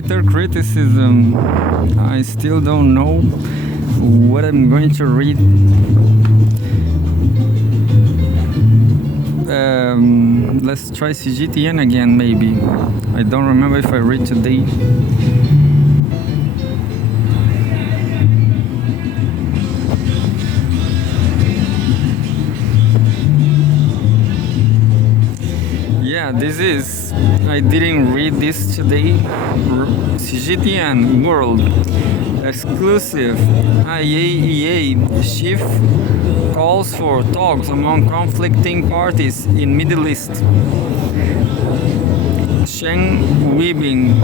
bitter criticism. I still don't know what I'm going to read. Let's try Cgtn again, maybe. I don't remember if I read today. Yeah, this is. I didn't read this today. Cgtn World exclusive. IAEA chief calls for talks among conflicting parties in Middle East. Sheng Yibing,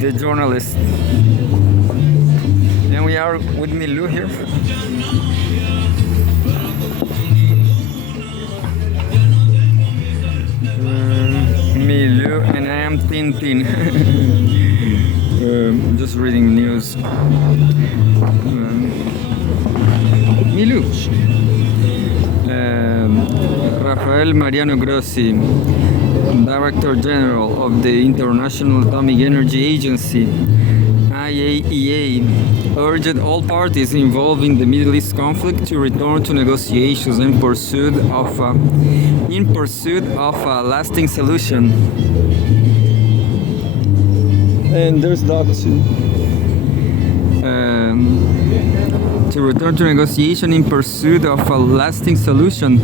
the journalist. And we are with Milu here. Milu and I am Tintin. Just reading news. Milu. Rafael Mariano Grossi, Director General of the International Atomic Energy Agency, IAEA, urged all parties involved in the Middle East conflict to return to negotiations in pursuit of a lasting solution. And there's that too. To return to negotiation in pursuit of a lasting solution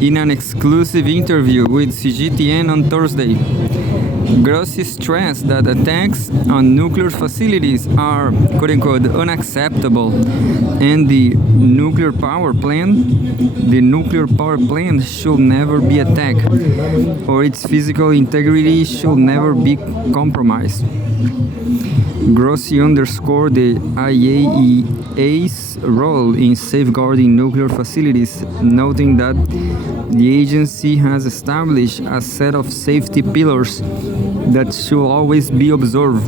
in an exclusive interview with Cgtn on Thursday. Grossi stressed that attacks on nuclear facilities are quote-unquote unacceptable and the nuclear power plant should never be attacked or its physical integrity should never be compromised. Grossi underscored the IAEA's role in safeguarding nuclear facilities, noting that the agency has established a set of safety pillars that should always be observed.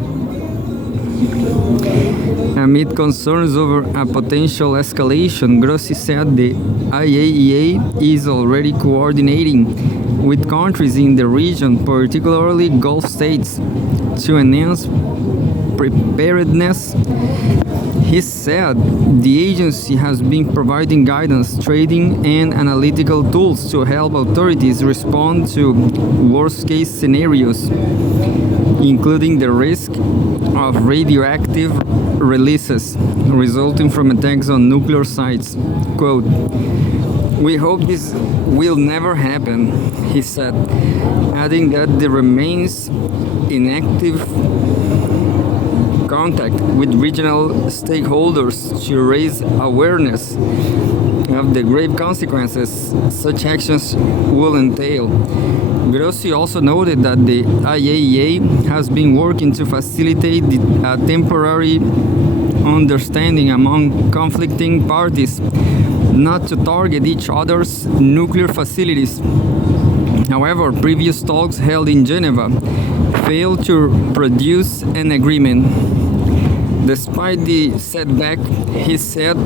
Amid concerns over a potential escalation, Grossi said the IAEA is already coordinating with countries in the region, particularly Gulf states, to enhance preparedness. He said the agency has been providing guidance, training, and analytical tools to help authorities respond to worst-case scenarios, including the risk of radioactive releases resulting from attacks on nuclear sites. Quote, "We hope this will never happen," he said, adding that there remains in active contact with regional stakeholders to raise awareness of the grave consequences such actions will entail. Grossi also noted that the IAEA has been working to facilitate a temporary understanding among conflicting parties not to target each other's nuclear facilities. However, previous talks held in Geneva failed to produce an agreement. Despite the setback, he said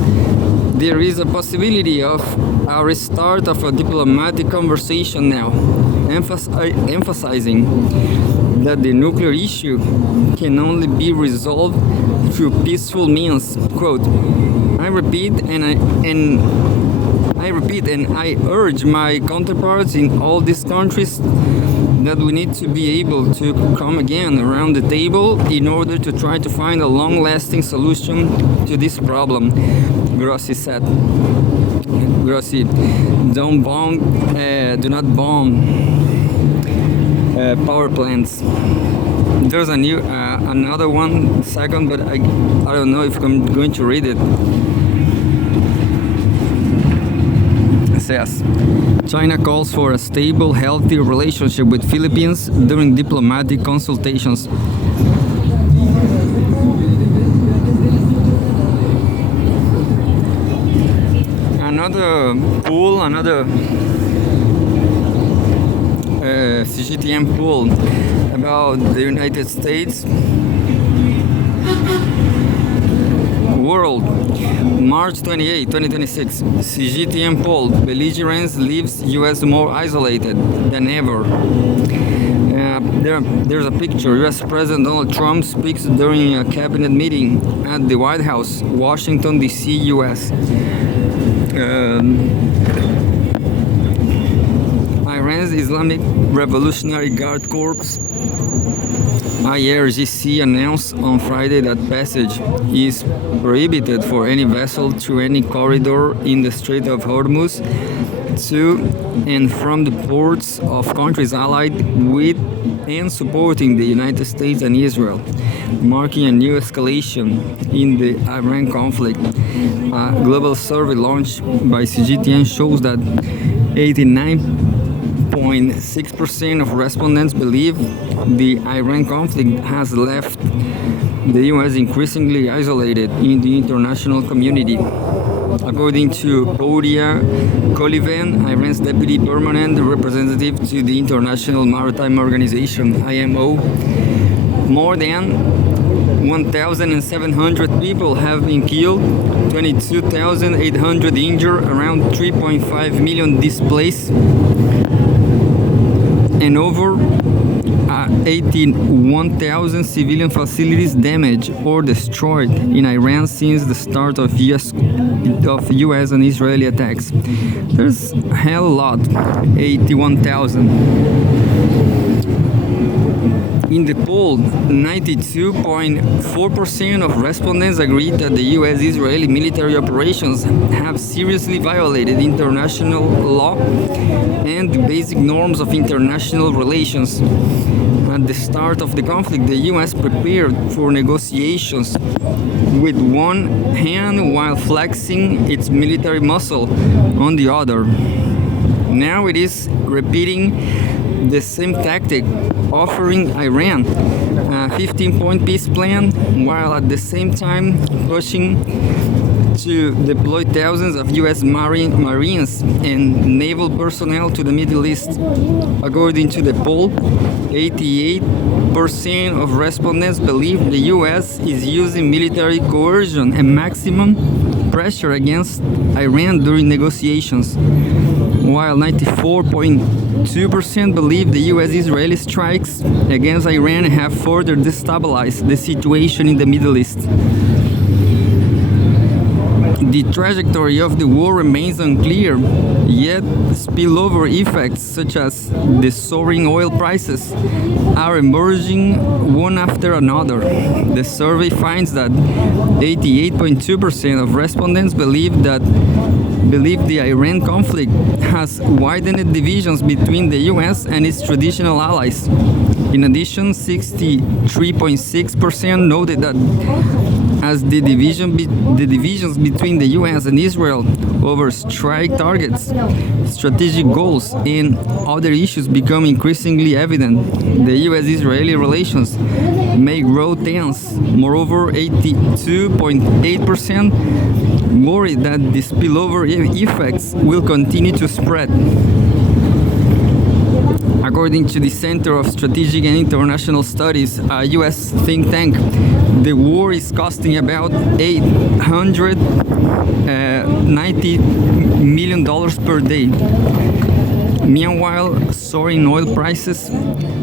there is a possibility of a restart of a diplomatic conversation now, emphasizing that the nuclear issue can only be resolved through peaceful means. Quote, I repeat and I urge my counterparts in all these countries that we need to be able to come again around the table in order to try to find a long-lasting solution to this problem, Grossi said. Grossi, do not bomb power plants. There's another one second, but I don't know if I'm going to read it. It says, China calls for a stable, healthy relationship with Philippines during diplomatic consultations. Another poll, Cgtn poll about the United States. World, March 28, 2026. Cgtn poll, belligerence leaves US more isolated than ever. there's a picture. U.S. President Donald Trump speaks during a cabinet meeting at the White House, Washington, D.C., U.S. Iran's Islamic Revolutionary Guard Corps IRGC announced on Friday that passage is prohibited for any vessel through any corridor in the Strait of Hormuz to and from the ports of countries allied with and supporting the United States and Israel, marking a new escalation in the Iran conflict. A global survey launched by Cgtn shows that 89.6% of respondents believe the Iran conflict has left the U.S. increasingly isolated in the international community. According to Podia Colivan, Iran's deputy permanent representative to the International Maritime Organization (IMO), more than 1,700 people have been killed, 22,800 injured, around 3.5 million displaced, and over 81,000 civilian facilities damaged or destroyed in Iran since the start of US and Israeli attacks. There's a hell lot, 81,000. In the poll, 92.4% of respondents agreed that the U.S.-Israeli military operations have seriously violated international law and the basic norms of international relations. At the start of the conflict, the U.S. prepared for negotiations with one hand while flexing its military muscle on the other. Now it is repeating the same tactic, offering Iran a 15-point peace plan, while at the same time pushing to deploy thousands of U.S. Marines and naval personnel to the Middle East. According to the poll, 88% of respondents believe the U.S. is using military coercion and maximum pressure against Iran during negotiations, while 94.2% believe the U.S.-Israeli strikes against Iran have further destabilized the situation in the Middle East. The trajectory of the war remains unclear, yet spillover effects such as the soaring oil prices are emerging one after another. The survey finds that 88.2% of respondents believe the Iran conflict has widened divisions between the U.S. and its traditional allies. In addition, 63.6% noted that as the divisions between the U.S. and Israel over strike targets, strategic goals, and other issues become increasingly evident, the U.S.-Israeli relations may grow tense. Moreover, 82.8% worry that the spillover effects will continue to spread. According to the Center of Strategic and International Studies, a U.S. think tank, the war is costing about $890 million per day. Meanwhile, soaring oil prices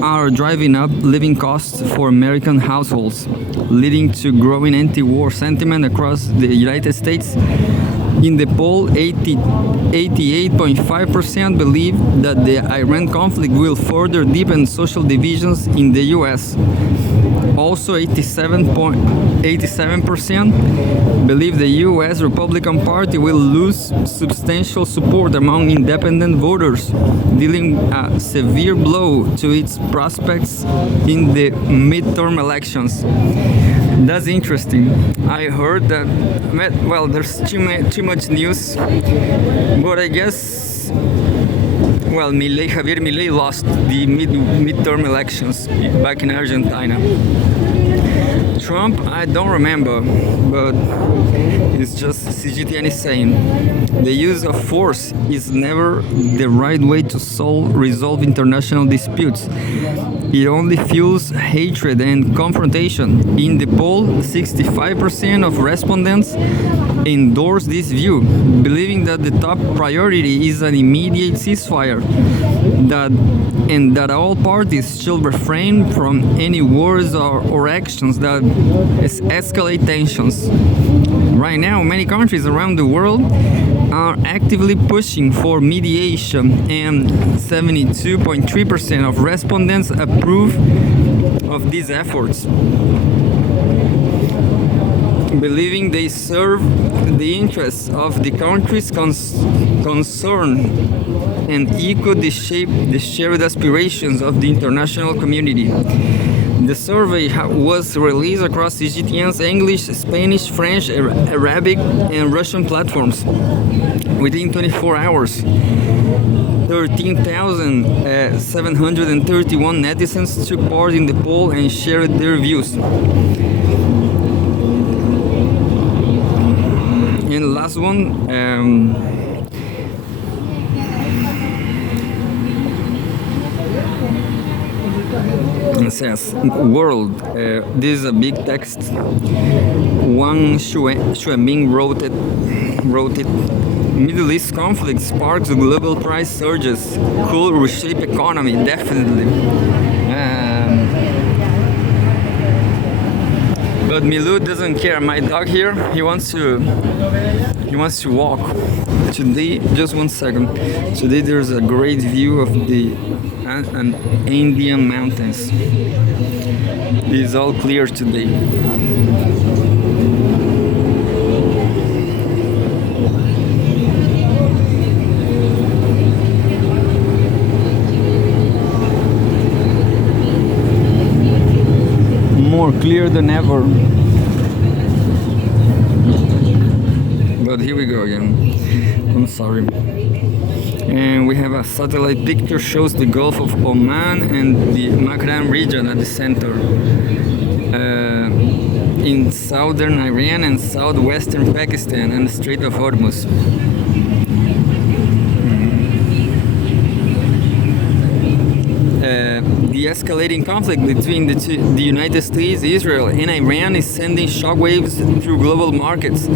are driving up living costs for American households, leading to growing anti-war sentiment across the United States. In the poll, 88.5% believe that the Iran conflict will further deepen social divisions in the U.S. Also, 87% believe the U.S. Republican Party will lose substantial support among independent voters, dealing a severe blow to its prospects in the midterm elections. That's interesting. I heard that, well, there's too much news, but I guess, well, Javier Milei lost the midterm elections back in Argentina. Trump, I don't remember, but it's just Cgtn is saying the use of force is never the right way to resolve international disputes. It only fuels hatred and confrontation. In the poll, 65% of respondents endorse this view, believing that the top priority is an immediate ceasefire that and that all parties should refrain from any words or actions that escalate tensions. Right now, many countries around the world are actively pushing for mediation, and 72.3% of respondents approve of these efforts, believing they serve the interests of the countries concerned and echo the shared aspirations of the international community. The survey was released across Cgtn'S English, Spanish, French, Arabic, and Russian platforms. Within 24 hours, 13,731 netizens took part in the poll and shared their views. And the last one, it says, world, this is a big text. Wang Xueming wrote it, Middle East conflict sparks global price surges, could reshape economy, definitely. But Milou doesn't care. My dog here, he wants to walk. Today, just 1 second. Today there's a great view of the Andean mountains. It is all clear today. More clear than ever. But here we go again. I'm sorry. And we have a satellite picture shows the Gulf of Oman and the Makran region at the center. In southern Iran and southwestern Pakistan and the Strait of Hormuz. The escalating conflict between the United States, Israel, and Iran is sending shockwaves through global markets.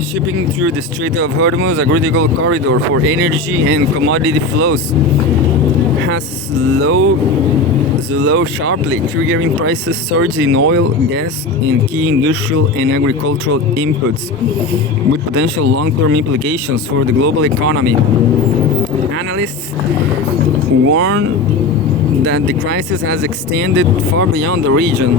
Shipping through the Strait of Hormuz, a critical corridor for energy and commodity flows, has slowed sharply, triggering prices surge in oil, gas, and key industrial and agricultural inputs, with potential long-term implications for the global economy. Analysts warn that the crisis has extended far beyond the region.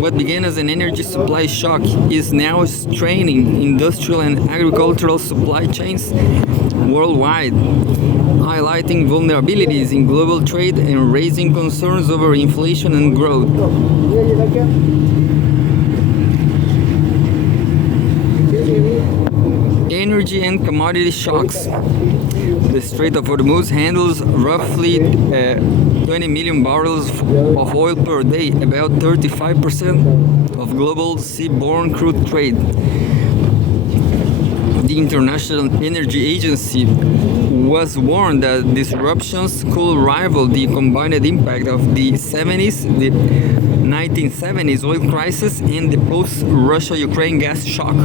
What began as an energy supply shock is now straining industrial and agricultural supply chains worldwide, highlighting vulnerabilities in global trade and raising concerns over inflation and growth. Energy and commodity shocks. The Strait of Hormuz handles roughly 20 million barrels of oil per day, about 35% of global seaborne crude trade. The International Energy Agency was warned that disruptions could rival the combined impact of the 1970s oil crisis and the post-Russia-Ukraine gas shock.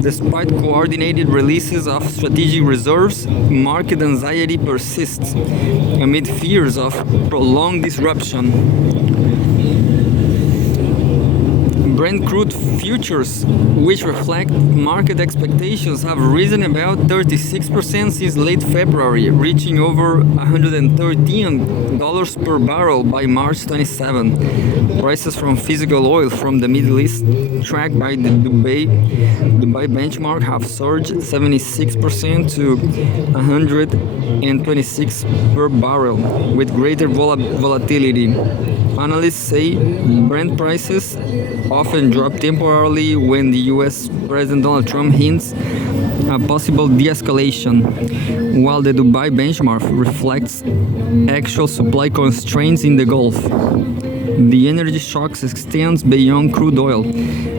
Despite coordinated releases of strategic reserves, market anxiety persists amid fears of prolonged disruption. Brent crude futures, which reflect market expectations, have risen about 36% since late February, reaching over $113 per barrel by March 27. Prices from physical oil from the Middle East, tracked by the Dubai benchmark, have surged 76% to $126 per barrel, with greater volatility. Analysts say Brent prices often drop temporarily when the US President Donald Trump hints a possible de-escalation, while the Dubai benchmark reflects actual supply constraints in the Gulf. The energy shocks extends beyond crude oil.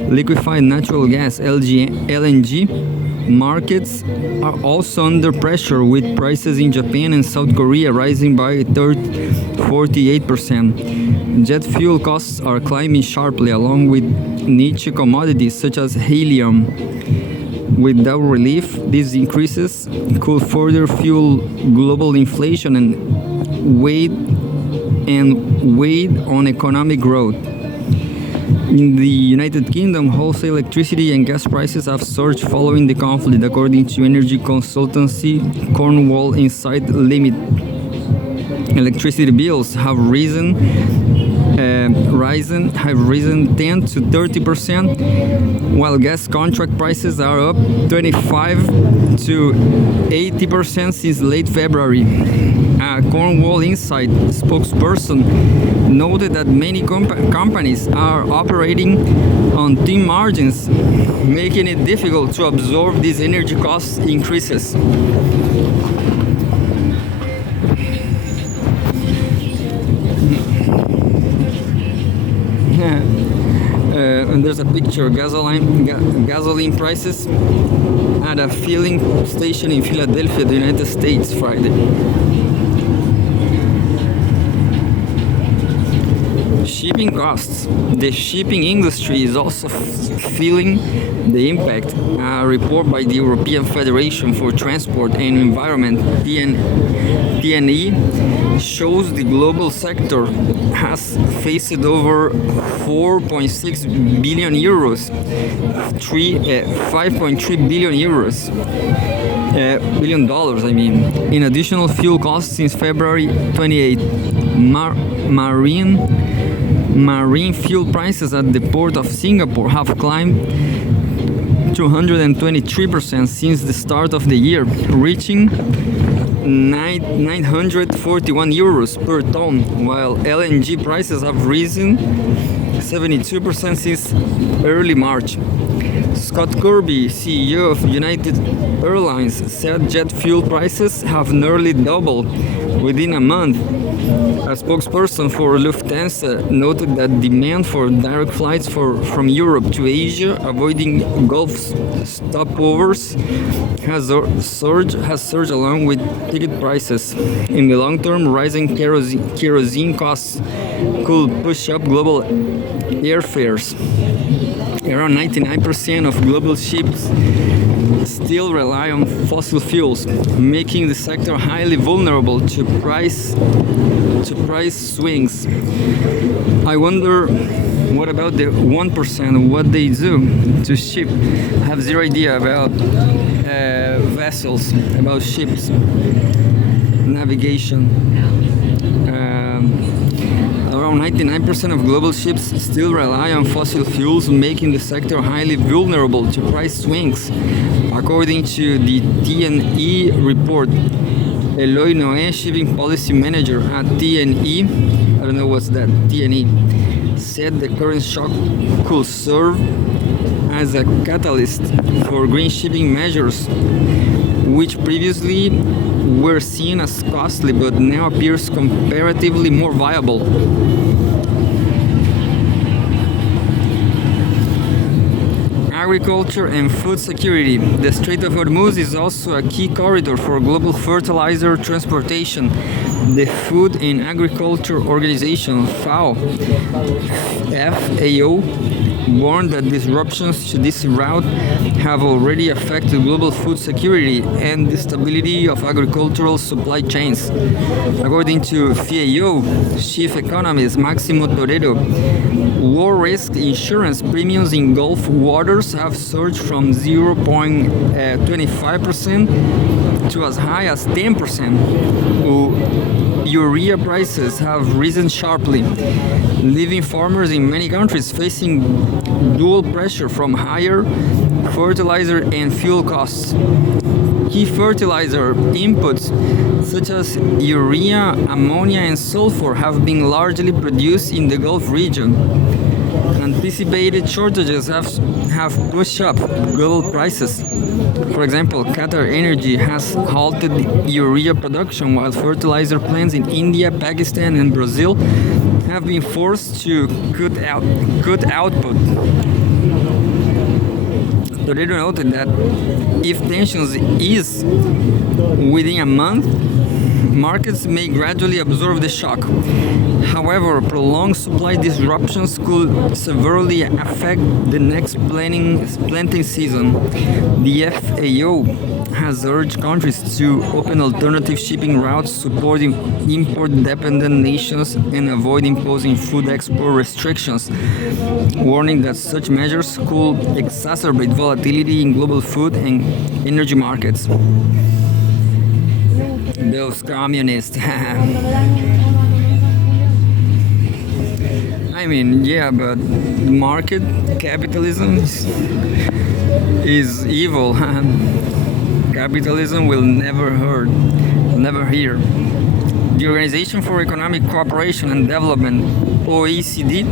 Liquefied natural gas (LNG) markets are also under pressure, with prices in Japan and South Korea rising by 48%. Jet fuel costs are climbing sharply, along with niche commodities such as helium. Without relief, these increases could further fuel global inflation and weigh and weighed on economic growth. In the United Kingdom, wholesale electricity and gas prices have surged following the conflict, according to energy consultancy Cornwall Insight Limit. Electricity bills have risen 10 to 30%, while gas contract prices are up 25 to 80% since late February. A Cornwall Insight spokesperson noted that many companies are operating on thin margins, making it difficult to absorb these energy cost increases. And there's a picture, gasoline prices at a filling station in Philadelphia, the United States, Friday. Shipping costs. The shipping industry is also feeling the impact. A report by the European Federation for Transport and Environment, TNE, shows the global sector has faced over 4.6 billion euros, 5.3 billion euros. $billion, in additional fuel costs since February 28. Marine fuel prices at the port of Singapore have climbed 223% since the start of the year, reaching 941 euros per ton, while LNG prices have risen 72% since early March. Scott Kirby, CEO of United Airlines, said jet fuel prices have nearly doubled within a month. A spokesperson for Lufthansa noted that demand for direct flights from Europe to Asia, avoiding Gulf stopovers, has surged along with ticket prices. In the long term, rising kerosene costs could push up global airfares. Around 99% of global ships still rely on fossil fuels, making the sector highly vulnerable to price swings. I wonder, what about the 1%? What they do to ship? I have zero idea about vessels, about ships, navigation. Around 99% of global ships still rely on fossil fuels, making the sector highly vulnerable to price swings. According to the TNE report, Eloy Noé, shipping policy manager at TNE, I don't know what's that, TNE, said the current shock could serve as a catalyst for green shipping measures, which previously were seen as costly but now appears comparatively more viable. Agriculture and food security. The Strait of Hormuz is also a key corridor for global fertilizer transportation. The Food and Agriculture Organization, FAO, warned that disruptions to this route have already affected global food security and the stability of agricultural supply chains. According to FAO chief economist Máximo Toredo, war risk insurance premiums in Gulf waters have surged from 0.25% to as high as 10%. Urea prices have risen sharply, leaving farmers in many countries facing dual pressure from higher fertilizer and fuel costs. Key fertilizer inputs such as urea, ammonia, and sulfur have been largely produced in the Gulf region. Anticipated shortages have pushed up global prices. For example, Qatar Energy has halted urea production, while fertilizer plants in India, Pakistan, and Brazil have been forced to cut output. Toledo noted that if tensions ease within a month, markets may gradually absorb the shock. However, prolonged supply disruptions could severely affect the next planting season. The FAO has urged countries to open alternative shipping routes, supporting import-dependent nations and avoid imposing food export restrictions, warning that such measures could exacerbate volatility in global food and energy markets. Those communists. I mean, yeah, but market capitalism is evil. Capitalism will never hurt, never hear. The Organization for Economic Cooperation and Development, OECD,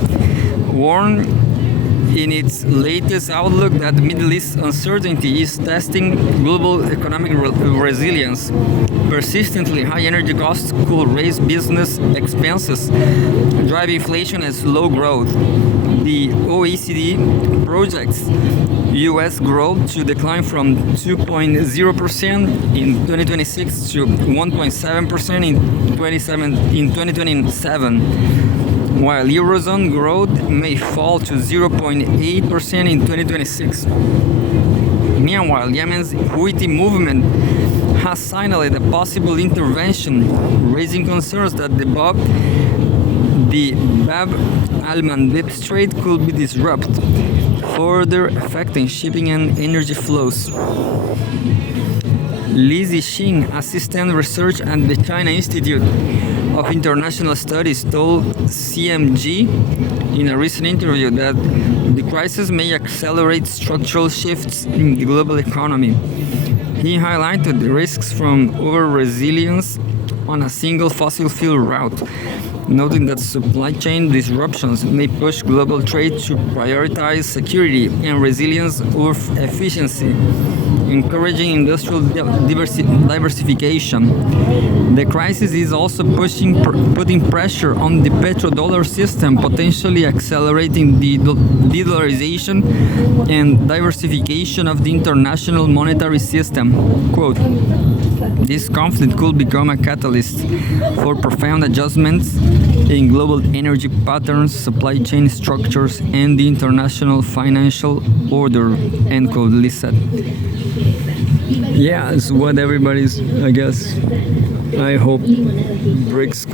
warned in its latest outlook that the Middle East uncertainty is testing global economic resilience. Persistently high energy costs could raise business expenses, drive inflation and slow growth. The OECD projects US growth to decline from 2.0% in 2026 to 1.7% in 2027, while Eurozone growth may fall to 0.8% in 2026. Meanwhile, Yemen's Houthi movement has signaled a possible intervention, raising concerns that the Bab al-Mandeb Strait could be disrupted, further affecting shipping and energy flows. Li Zixing, assistant research at the China Institute of International Studies, told CMG in a recent interview that the crisis may accelerate structural shifts in the global economy. He highlighted the risks from over-resilience on a single fossil fuel route, noting that supply chain disruptions may push global trade to prioritize security and resilience over efficiency, encouraging industrial diversification. The crisis is also putting pressure on the petrodollar system, potentially accelerating the de-dollarization and diversification of the international monetary system. Quote, "This conflict could become a catalyst for profound adjustments in global energy patterns, supply chain structures, and the international financial order," end quote, Lee said. Yeah, it's what everybody's, I guess, I hope BRICS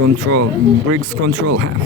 control have.